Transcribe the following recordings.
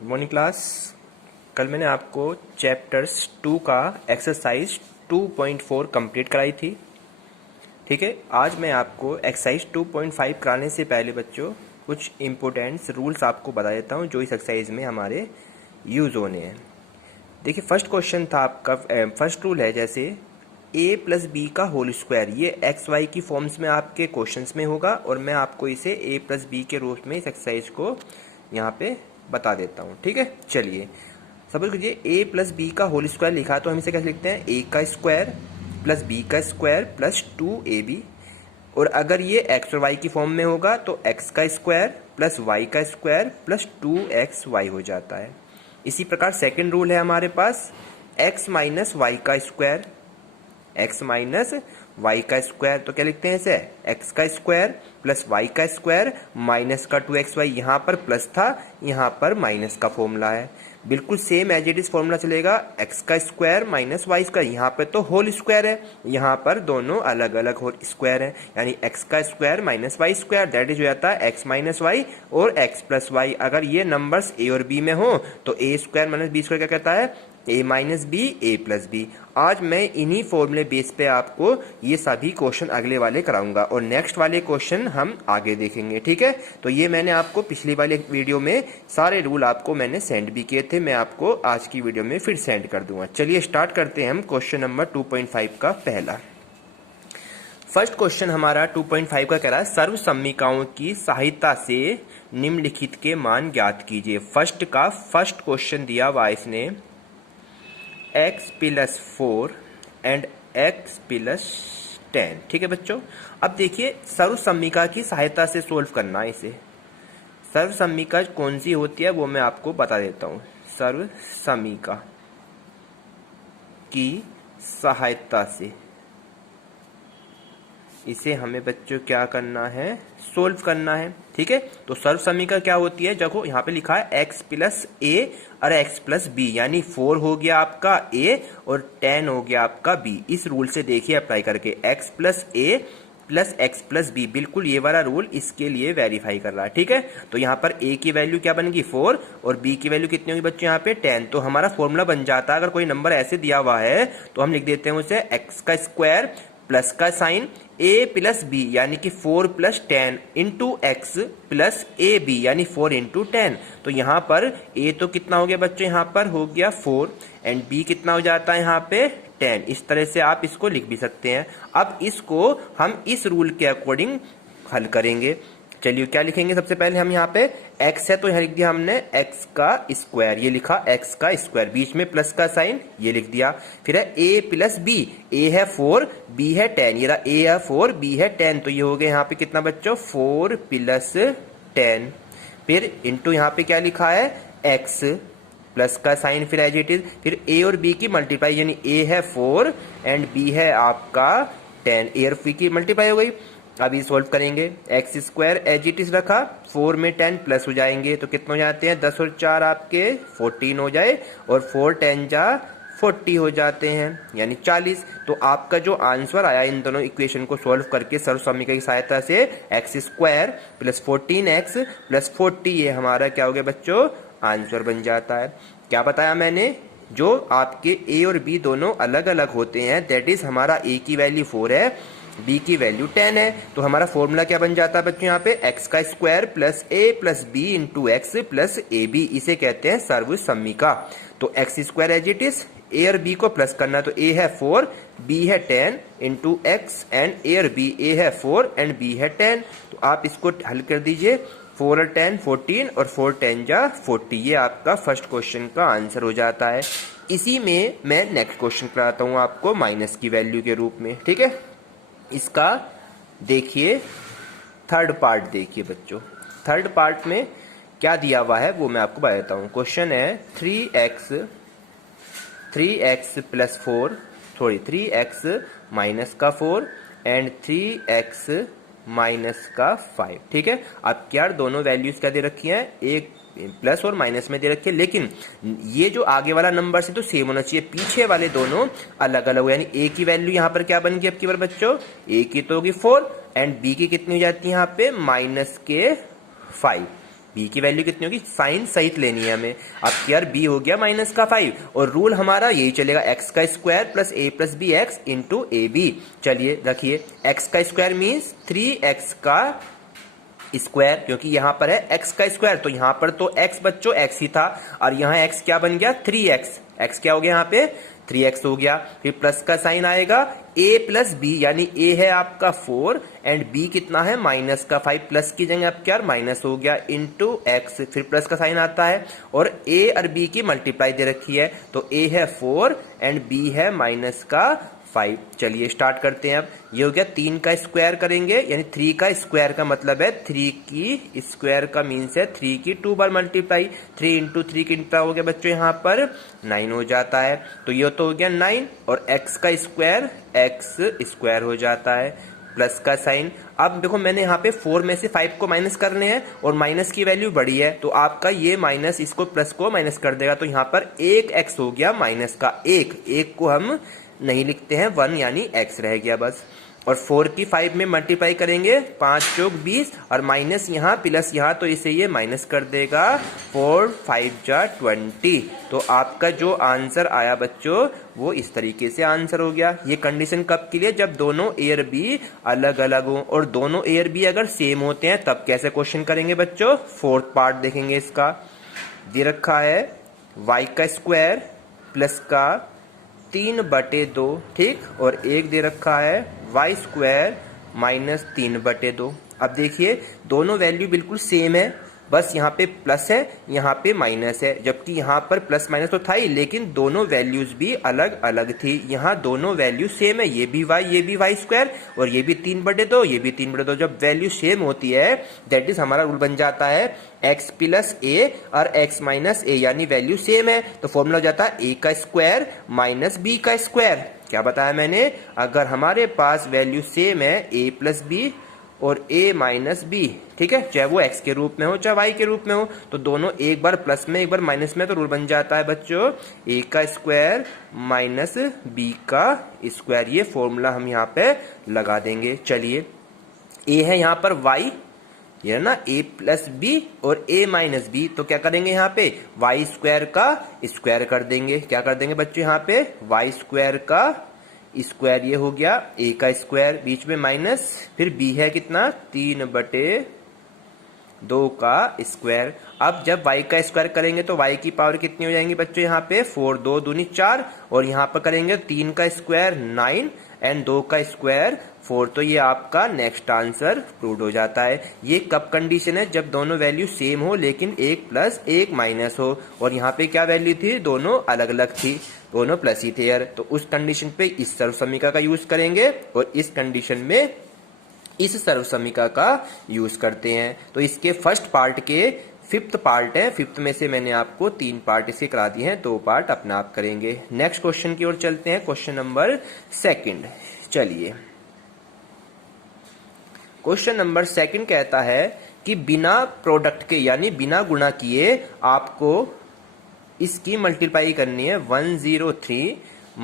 Morning class. कल मैंने आपको चैप्टर्स 2 का एक्सरसाइज 2.4 कंप्लीट कराई थी। ठीक है, आज मैं आपको एक्सरसाइज 2.5 कराने से पहले बच्चों कुछ इम्पोर्टेंट्स रूल्स आपको बता देता हूँ जो इस एक्सरसाइज में हमारे यूज़ होने हैं। देखिए, फर्स्ट क्वेश्चन था आपका, फर्स्ट रूल है जैसे a प्लस बी का होल स्क्वायर, ये एक्स वाई की फॉर्म्स में आपके क्वेश्चंस में होगा और मैं आपको इसे a प्लस बी के रूप में इस एक्सरसाइज को यहाँ पे बता देता हूँ। ठीक है, चलिए सपोज कीजिए a प्लस बी का होल स्क्वायर लिखा तो हम इसे कैसे लिखते हैं, a का स्क्वायर प्लस b का स्क्वायर प्लस 2ab। और अगर ये x और y की फॉर्म में होगा तो x का स्क्वायर प्लस y का स्क्वायर प्लस 2xy हो जाता है। इसी प्रकार सेकंड रूल है हमारे पास, x माइनस वाई का स्क्वायर, x माइनस वाई का स्क्वायर, तो क्या लिखते हैं इसे, x का स्क्वायर प्लस y का स्क्वायर माइनस का 2xy। यहाँ पर प्लस था, यहाँ पर माइनस का फॉर्मूला है, बिल्कुल same as it is formula चलेगा। x का स्क्वायर माइनस वाई स्क्वायर, यहाँ पे तो होल स्क्वायर है, यहाँ पर दोनों अलग अलग होल स्क्वायर है, यानी x का square minus Y square that is हो जाता है x माइनस वाई और x प्लस वाई। अगर ये नंबर्स a और b में हो तो a square minus B square क्या कहता है, a minus B a plus B. आज मैं इन्हीं फॉर्मूले बेस पे आपको ये सभी क्वेश्चन अगले वाले कराऊंगा और नेक्स्ट वाले क्वेश्चन हम आगे देखेंगे। ठीक है, तो ये मैंने आपको पिछली वाले वीडियो में सारे रूल आपको मैंने सेंड भी किए थे, मैं आपको आज की वीडियो में फिर सेंड कर दूंगा। चलिए स्टार्ट करते हैं हम क्वेश्चन नंबर 2.5 का पहला। फर्स्ट क्वेश्चन हमारा 2.5 का कह रहा है सर्व समीकरणों की सहायता से निम्नलिखित के मान ज्ञात कीजिए। फर्स्ट का फर्स्ट क्वेश्चन दिया हुआ इसने x plus 4 and x plus 10। ठीक है बच्चों, अब देखिए सर्व समीकरण की सहायता से सोल्व करना है इसे। सर्व समीकरण कौन सी होती है वो मैं आपको बता देता हूं। सर्व समीकरण की सहायता से इसे हमें बच्चों क्या करना है, सोल्व करना है। ठीक है, तो सर्व समीकरण क्या होती है, देखो यहाँ पे लिखा है x प्लस a और x प्लस b, यानी 4 हो गया आपका a और 10 हो गया आपका b। इस रूल से देखिए अप्लाई करके x plus a plus x plus B, बिल्कुल ये वाला रूल इसके लिए वेरीफाई कर रहा है। ठीक है, तो यहाँ पर a की वैल्यू क्या बनेगी 4 और b की वैल्यू कितनी होगी बच्चों यहाँ पे 10। तो हमारा फॉर्मूला बन जाता है, अगर कोई नंबर ऐसे दिया हुआ है तो हम लिख देते हैं उसे x का स्क्वायर प्लस का साइन a प्लस बी यानी कि 4 plus 10 into X plus A B यानी 4 इंटू 10। तो यहाँ पर a तो कितना हो गया बच्चों, यहाँ पर हो गया 4 एंड b कितना हो जाता है यहाँ पे 10। इस तरह से आप इसको लिख भी सकते हैं। अब इसको हम इस रूल के अकॉर्डिंग हल करेंगे। चलिए क्या लिखेंगे, सबसे पहले हम यहाँ पे x है तो यहाँ लिख दिया हमने x का स्क्वायर, ये लिखा x का स्क्वायर, बीच में प्लस का साइन ये लिख दिया। फिर है a प्लस b, a है 4 b है 10, ये रहा a है 4 b है 10, तो ये हो गया यहाँ पे कितना बच्चों 4 प्लस 10। फिर इंटू यहाँ पे क्या लिखा है x प्लस का साइन, फिर एज इट इज, फिर a और b की मल्टीप्लाई, यानी a है 4 एंड b है आपका 10, a और b की मल्टीप्लाई हो गई। अभी सोल्व करेंगे, X square as it is रखा, 4 में 10 प्लस हो जाएंगे तो कितने हो जाते हैं 10 और 4 आपके 14 हो जाए और 4 10 जा 40 हो जाते हैं यानी 40। तो आपका जो आंसर आया इन दोनों इक्वेशन को सोल्व करके सर्व समीकरण की सहायता से x square plus 14x plus 40, ये हमारा क्या हो गया बच्चों आंसर बन जाता है। क्या बताया मैंने, जो आपके a और b दोनों अलग अलग होते हैं दैट इज हमारा a की वैल्यू 4 है b की वैल्यू 10 है, तो हमारा फॉर्मूला क्या बन जाता है बच्चों यहाँ पे x का square plus a plus b into X plus A B, इसे कहते हैं सर्व समीकरण। तो x square as it is, a और b को प्लस करना, तो a है 4 b है 10 इंटू एक्स एंड a और b, a है 4 एंड b है 10। तो आप इसको हल कर दीजिए, 4 और 10 14 और 4 10 जा 40, ये आपका फर्स्ट क्वेश्चन का आंसर हो जाता है। इसी में मैं नेक्स्ट क्वेश्चन कराता हूँ आपको माइनस की वैल्यू के रूप में। ठीक है, इसका देखिए थर्ड पार्ट देखिए बच्चों, थर्ड पार्ट में क्या दिया हुआ है वो मैं आपको बता देता हूँ। क्वेश्चन है 3x प्लस 4 3x माइनस का 4 एंड 3x माइनस का 5। ठीक है, अब क्या दोनों वैल्यूज क्या दे रखी हैं, एक प्लस और माइनस में दे रखे, लेकिन ये जो आगे वाला नंबर से तो सेम होना चाहिए, पीछे वाले दोनों अलग अलग, यानी a की वैल्यू यहाँ पर क्या बन गई आपकी बार बच्चों, a की तो होगी 4 एंड b की कितनी हो जाती है यहाँ पे माइनस के 5। बी की वैल्यू कितनी होगी, साइन सहित लेनी है हमें। अब यार बी हो गया -5 और रूल हमारा यही चलेगा, एक्स का square plus A plus B X into A B. चलिए रखिए, एक्स का स्क्वायर मीन्स 3x का स्क्वायर, क्योंकि यहाँ पर है x का स्क्वायर, तो यहाँ पर तो x बच्चों x ही था, और यहाँ x क्या बन गया 3x, x क्या हो गया यहाँ पे 3x हो गया। फिर प्लस का साइन आएगा a प्लस बी, यानी a है आपका 4 एंड b कितना है -5, प्लस की जगह अब क्या माइनस हो गया इंटू एक्स, फिर प्लस का साइन आता है और a और b की मल्टीप्लाई दे रखी है, तो a है 4 एंड b है -5। चलिए स्टार्ट करते हैं। अब ये हो गया 3 का स्क्वायर करेंगे, यानी 3 का स्क्वायर का मतलब है 3 की स्क्वायर का मीन्स है 3 की 2 बार मल्टीप्लाई, 3 इंटू 3 कितना हो गया बच्चों यहाँ पर 9 हो जाता है, तो ये तो हो गया 9 और x का स्क्वायर x स्क्वायर हो जाता है, प्लस का साइन। अब देखो मैंने यहाँ पे 4 में से 5 को माइनस करने हैं और माइनस की वैल्यू बड़ी है, तो आपका ये माइनस इसको प्लस को माइनस कर देगा, तो यहाँ पर 1x हो गया माइनस का 1 को हम नहीं लिखते हैं 1 यानी x रह गया बस। और 4 की 5 में मल्टीप्लाई करेंगे, 5 चौक 20 और माइनस यहाँ प्लस यहाँ, तो इसे ये माइनस कर देगा, 4 5 जा 20। तो आपका जो आंसर आया बच्चों वो इस तरीके से आंसर हो गया। ये कंडीशन कब के लिए, जब दोनों ए और बी अलग अलग हो, और दोनों ए और बी अगर सेम होते हैं तब कैसे क्वेश्चन करेंगे बच्चों, फोर्थ पार्ट देखेंगे इसका। दे रखा है y का स्क्वायर प्लस का 3/2, ठीक, और एक दे रखा है y स्क्वायर -3/2। अब देखिए दोनों वैल्यू बिल्कुल सेम है, बस यहाँ पे प्लस है यहाँ पे माइनस है, जबकि यहाँ पर प्लस माइनस तो था ही, लेकिन दोनों वैल्यूज भी अलग अलग थी। यहाँ दोनों वैल्यू सेम है, ये भी y स्क्वायर और ये भी 3/2, ये भी 3/2। जब वैल्यू सेम होती है दैट इज हमारा रूल बन जाता है x प्लस a और x माइनस a, यानी वैल्यू सेम है, तो फॉर्मूला हो जाता है a का स्क्वायर माइनस b का स्क्वायर। क्या बताया मैंने, अगर हमारे पास वैल्यू सेम है a प्लस बी और a माइनस बी, ठीक है, चाहे वो x के रूप में हो चाहे y के रूप में हो, तो दोनों एक बार प्लस में एक बार माइनस में, तो रूल बन जाता है बच्चों a का स्क्वायर माइनस b का स्क्वायर। ये फॉर्मूला हम यहाँ पे लगा देंगे। चलिए a है यहाँ पर y, ये ना a प्लस बी और a माइनस बी, तो क्या करेंगे यहाँ पे y स्क्वायर का स्क्वायर कर देंगे। क्या कर देंगे बच्चों यहाँ पे y स्क्वायर का स्क्वायर, ये हो गया a का स्क्वायर, बीच में माइनस, फिर b है कितना 3/2 का स्क्वायर। अब जब y का स्क्वायर करेंगे तो y की पावर कितनी हो जाएंगी बच्चों यहाँ पे 4 2 दूनी 4, और यहाँ पर करेंगे 3 का स्क्वायर 9 एंड 2 का स्क्वायर 4, तो ये आपका नेक्स्ट आंसर प्रूव हो जाता है। ये कब कंडीशन है, जब दोनों वैल्यू सेम हो लेकिन एक प्लस एक माइनस हो, और यहाँ पे क्या वैल्यू थी, दोनों अलग अलग थी, दोनों प्लस ही थे यार, तो उस कंडीशन पे इस सर्व समीकरण का यूज करेंगे और इस कंडीशन में इस सर्व समीकरण का यूज करते हैं। तो इसके फर्स्ट पार्ट के 5th पार्ट है, 5th में से मैंने आपको 3 पार्ट इसके करा दिए हैं, 2 पार्ट अपना आप करेंगे। नेक्स्ट क्वेश्चन की ओर चलते हैं, क्वेश्चन नंबर 2। चलिए क्वेश्चन नंबर 2 कहता है कि बिना प्रोडक्ट के यानी बिना गुणा किए आपको इसकी मल्टीप्लाई करनी है 103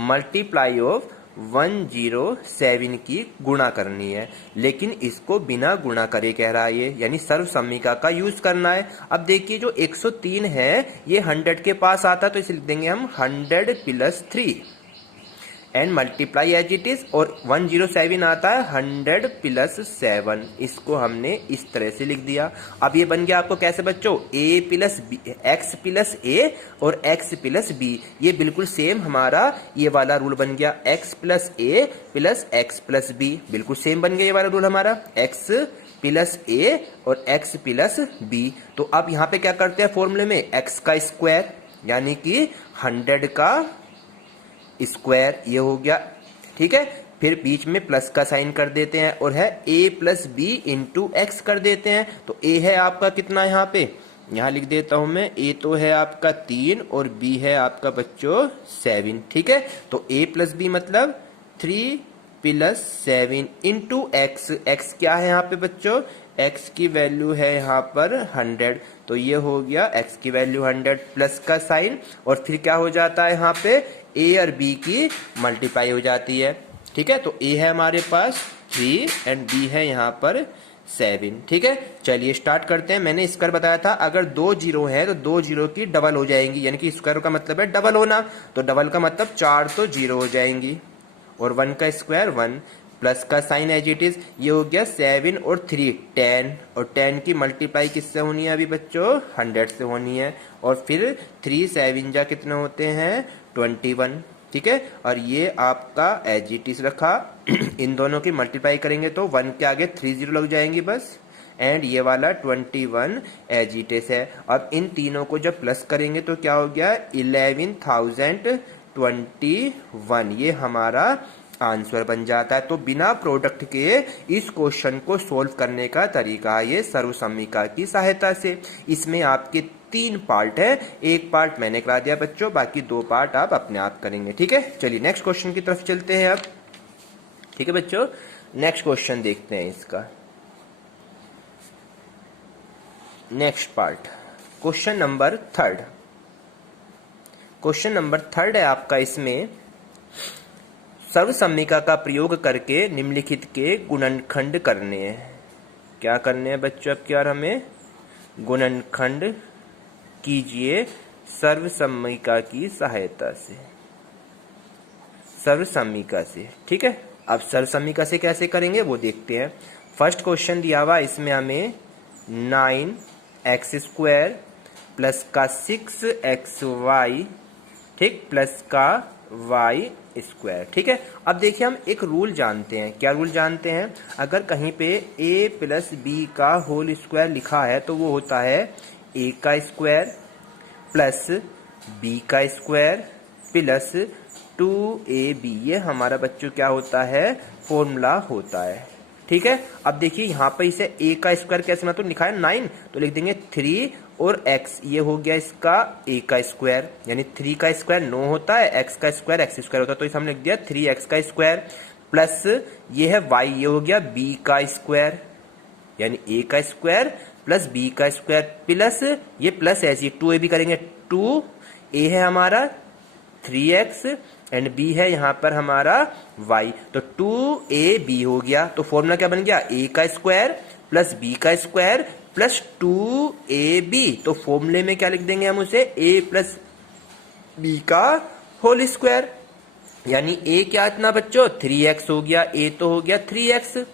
मल्टीप्लाई ऑफ 107 की गुणा करनी है, लेकिन इसको बिना गुणा करे कह रहा है ये, यानी सर्व समीकरण का यूज करना है। अब देखिए जो 103 है ये 100 के पास आता है, तो इसे लिख देंगे हम 100 plus 3 and multiply as it is, और 107 आता है 100 प्लस 7, इसको हमने इस तरह से लिख दिया। अब ये बन गया आपको कैसे बच्चों, a plus B, X plus A और x प्लस बी, ये बिल्कुल सेम हमारा ये वाला रूल बन गया, x plus A plus x plus B, बिल्कुल सेम बन गया ये वाला रूल हमारा, x प्लस ए और x प्लस बी। तो अब यहाँ पे क्या करते हैं फॉर्मूले में, x का स्क्वायर यानी कि 100 का स्क्वायर, ये हो गया, ठीक है, फिर बीच में प्लस का साइन कर देते हैं और है a plus B into X कर देते हैं। तो a है आपका कितना, यहाँ पे यहाँ लिख देता हूं मैं, a तो है आपका 3 और b है आपका बच्चों 7, ठीक है। तो a प्लस बी मतलब 3 प्लस 7 इंटू एक्स, एक्स क्या है यहाँ पे बच्चों, x की वैल्यू है यहाँ पर 100, तो ये हो गया x की वैल्यू 100 प्लस का साइन, और फिर क्या हो जाता है यहाँ पे a और b की मल्टीप्लाई हो जाती है, ठीक है। तो a है हमारे पास 3 एंड b है यहाँ पर 7। ठीक है, चलिए स्टार्ट करते हैं। मैंने स्क्वायर बताया था, अगर 2 जीरो है तो 2 जीरो की डबल हो जाएंगी, यानी कि स्क्वायर का मतलब है डबल होना, तो डबल का मतलब 4 तो जीरो हो जाएंगी, और 1 का स्क्वायर 1, प्लस का साइन एज इट इज, ये हो गया 7 और 3 10, और 10 की मल्टीप्लाई किससे होनी है अभी बच्चों, 100 से होनी है, और फिर 3 7 जा कितने होते हैं 21। ठीक है, और ये आपका एज इट इज रखा इन दोनों की मल्टीप्लाई करेंगे तो 1 के आगे 3 जीरो लग जाएंगी बस, एंड ये वाला 21 एज इट इज है। अब इन तीनों को जब प्लस करेंगे तो क्या हो गया 11,021, ये हमारा आंसर बन जाता है। तो बिना प्रोडक्ट के इस क्वेश्चन को सोल्व करने का तरीका है ये सर्वसम्मिका की सहायता से। इसमें आपके 3 पार्ट है, एक पार्ट मैंने करा दिया बच्चों, बाकी 2 पार्ट आप अपने आप करेंगे। ठीक है, चलिए नेक्स्ट क्वेश्चन की तरफ चलते हैं अब। ठीक है बच्चों, नेक्स्ट क्वेश्चन देखते हैं इसका। Next part, question number 3। Question number 3 है आपका, इसमें सर्वसम्मिका का प्रयोग करके निम्नलिखित के गुणनखंड करने हैं। क्या करने हैं बच्चों, अब क्या हमें गुणनखंड कीजिए सर्वसम्मिका की सहायता से, सर्वसम्मिका से। ठीक है, अब सर्वसम्मिका से कैसे करेंगे वो देखते हैं। फर्स्ट क्वेश्चन दिया हुआ, इसमें हमें 9x² प्लस का 6xy, ठीक, प्लस का y²। ठीक है, अब देखिए हम एक रूल जानते हैं। क्या रूल जानते हैं, अगर कहीं पे a प्लस बी का होल स्क्वायर लिखा है तो वो होता है a का स्क्वायर प्लस b का स्क्वायर प्लस 2ab, ये हमारा बच्चों क्या होता है, फॉर्मूला होता है। ठीक है, अब देखिए यहाँ पर इसे a का स्क्वायर कैसे, मैं तो लिखा है 9, तो लिख देंगे 3 और x, ये हो गया इसका a का स्क्वायर, यानी 3 का स्क्वायर 9 होता है, x का स्क्वायर x स्क्वायर होता है, तो इसे हमने लिख दिया 3x का स्क्वायर, प्लस ये है y, ये हो गया b का स्क्वायर, यानी a का स्क्वायर प्लस b का स्क्वायर, प्लस ये प्लस ऐसी 2ab करेंगे, 2a है हमारा 3x एंड b है यहाँ पर हमारा y, तो 2ab हो गया। तो फॉर्मूला क्या बन गया, a का स्क्वायर प्लस b का स्क्वायर प्लस 2ab, तो फॉर्मूले में क्या लिख देंगे हम उसे, a प्लस b का होल स्क्वायर, यानी a क्या इतना बच्चों 3x हो गया, a तो हो गया 3x,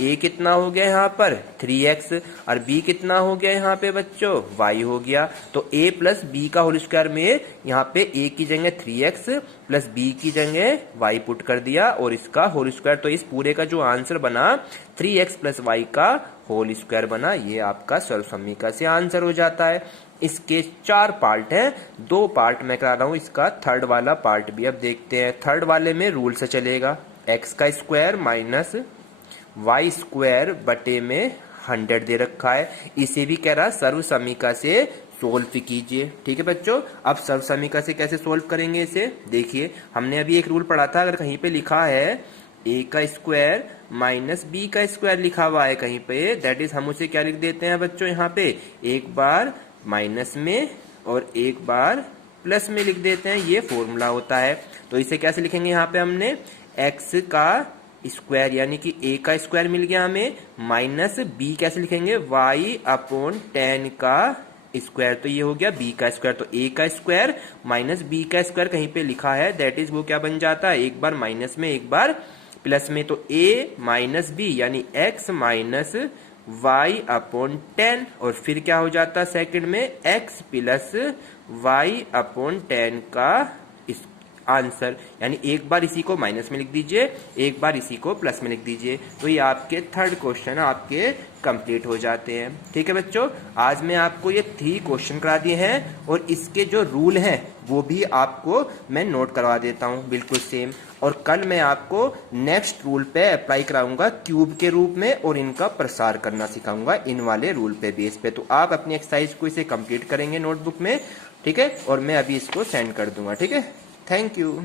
a कितना हो गया यहाँ पर 3x, और b कितना हो गया यहाँ पे बच्चों y हो गया। तो a प्लस b का होल स्क्वायर में यहाँ पे a की जगह 3x प्लस b की जगह y पुट कर दिया, और इसका होल स्क्वायर, तो इस पूरे का जो आंसर बना 3x प्लस y का होल स्क्वायर बना, ये आपका सर्वसम्मिका से आंसर हो जाता है। इसके 4 पार्ट हैं, 2 पार्ट मैं करा रहा हूँ, इसका थर्ड वाला पार्ट भी अब देखते हैं। थर्ड वाले में रूल से चलेगा, x का स्क्वायर माइनस y स्क्वायर बटे में 100 दे रखा है, इसे भी कह रहा सर्वसम्मिका से सोल्व कीजिए। ठीक है बच्चों, अब सर्वसम्मिका से कैसे सोल्व करेंगे इसे देखिए। हमने अभी एक रूल पढ़ा था, अगर कहीं पे लिखा है a का स्क्वायर माइनस b का स्क्वायर लिखा हुआ है कहीं पे, दैट इज हम उसे क्या लिख देते हैं बच्चों, यहाँ पे एक बार माइनस में और एक बार प्लस में लिख देते हैं, ये फॉर्मूला होता है। तो इसे कैसे लिखेंगे, यहाँ पे हमने x का स्क्वायर यानी कि a का स्क्वायर मिल गया हमें, माइनस b कैसे लिखेंगे, y अपॉन 10 का स्क्वायर, तो ये हो गया b का स्क्वायर। तो a का स्क्वायर माइनस b का स्क्वायर कहीं पे लिखा है, दैट इज वो क्या बन जाता है, एक बार माइनस में एक बार प्लस में, तो a माइनस b यानी x माइनस y अपॉन 10, और फिर क्या हो जाता है सेकंड में x प्लस y अपॉन 10 का आंसर, यानी एक बार इसी को माइनस में लिख दीजिए, एक बार इसी को प्लस में लिख दीजिए, तो ये आपके थर्ड क्वेश्चन आपके कंप्लीट हो जाते हैं। ठीक है बच्चों, आज मैं आपको ये 3 क्वेश्चन करा दिए हैं, और इसके जो रूल हैं वो भी आपको मैं नोट करवा देता हूँ बिल्कुल सेम, और कल मैं आपको नेक्स्ट रूल पे अप्लाई कराऊंगा क्यूब के रूप में, और इनका प्रसार करना सिखाऊंगा इन वाले रूल पे बेस पे। तो आप अपनी एक्सरसाइज को इसे कंप्लीट करेंगे नोटबुक में, ठीक है, और मैं अभी इसको सेंड कर दूंगा। ठीक है, थैंक यू।